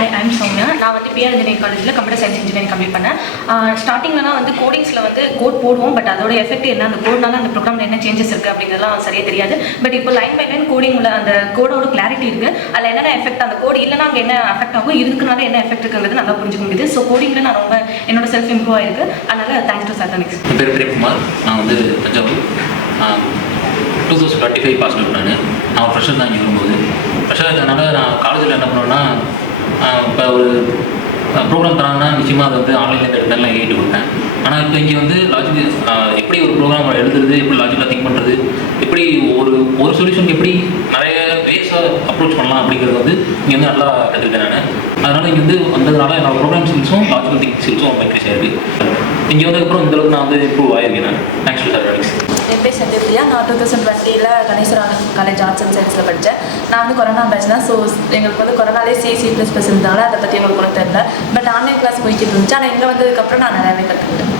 Hi I'm Soumya. நான் வந்து PR engineering காலேஜில் கம்ப்யூட்டர் சயின்ஸ் இன்ஜினியரிங் கம்ப்ளீட் பண்ணேன். ஸ்டார்டிங்லாம் வந்து கோடிங்ஸில் வந்து கோட் போடுவோம், பட் அதோட எஃபெக்ட் என்ன, அந்த கோட்னால அந்த ப்ரோக்ராமில் என்ன சேஞ்சஸ் இருக்குது அப்படிங்கிறதுலாம் சரியாக தெரியாது. பட் இப்போ லைன் பை லைன் கோடிங்கில் அந்த கோடோட கிளாரிட்டி இருக்குது. அதில் என்னென்ன எஃபெக்ட், அந்த கோடு இல்லைனா அங்கே என்ன அஃபெக்ட் ஆகும், இதுக்குனால என்ன எஃபெக்ட் இருக்குங்கிறது நல்லா புரிஞ்சுக்க முடியுது. ஸோ கோடிங்கில் நான் ரொம்ப என்னோட செல்ஃப் இம்ப்ரூவ் ஆயிருக்கு. அதனால் தேங்க்ஸ் டு சாத்தனிக்ஸ். என் பேர் பிரேம்குமார். நான் வந்து தஞ்சாவூர் 2025 பாஸ் அவுட். நான் ஒரு ஃப்ரெஷர் தான் இங்கே வரும்போது. ஃப்ரெஷராக இருக்கிறதுனால நான் காலேஜில் என்ன பண்ணுவேன்னா, இப்போ ஒரு ப்ரோக்ராம் தராங்கன்னா நிச்சயமாக அதை வந்து ஆன்லைனில் எடுத்தாலும் கேட்டு கொடுப்பேன். ஆனால் இப்போ இங்கே வந்து லாஜிக் எப்படி ஒரு ப்ரோக்ராம் எழுதுறது, எப்படி லாஜிக்காக திங்க் பண்ணுறது, எப்படி ஒரு சொல்யூஷன் எப்படி நிறைய வேஸாக அப்ரோச் பண்ணலாம் அப்படிங்கிறது வந்து இங்கே வந்து நல்லா கற்றுக்கிட்டேன் நான். அதனால் இங்கே வந்து வந்ததுனால என்னோட ப்ரோக்ராம் ஸ்கில்ஸும் லாஜிக்கல் திங்க் ஸ்கில்ஸும் ரொம்ப இன்க்ரீஸ் ஆகிருக்கு. இங்கே வந்ததுக்கப்புறம் இந்தளவுக்கு நான் வந்து இம்ப்ரூவ் ஆகிருக்கேன் நான். Thanks to சாத்தனிக்ஸ். என் பேர் சந்திரபிரியா. நான் 2020 கணேஸ்வரா காலேஜ் ஆர்ட்ஸ் அண்ட் சயின்ஸில் படித்தேன். நான் வந்து கொரோனா பேட்ச் தான். ஸோ எங்களுக்கு வந்து கொரோனாலே C++ இருந்தாலும் அதை பற்றி எங்களுக்கு ஒன்றும் தெரியல. பட் ஆன்லைன் கிளாஸ் போய்கிட்டு இருந்துச்சு. ஆனால் இங்கே வந்ததுக்கப்புறம் நான் நிறையாவே கற்றுக்கிட்டேன்.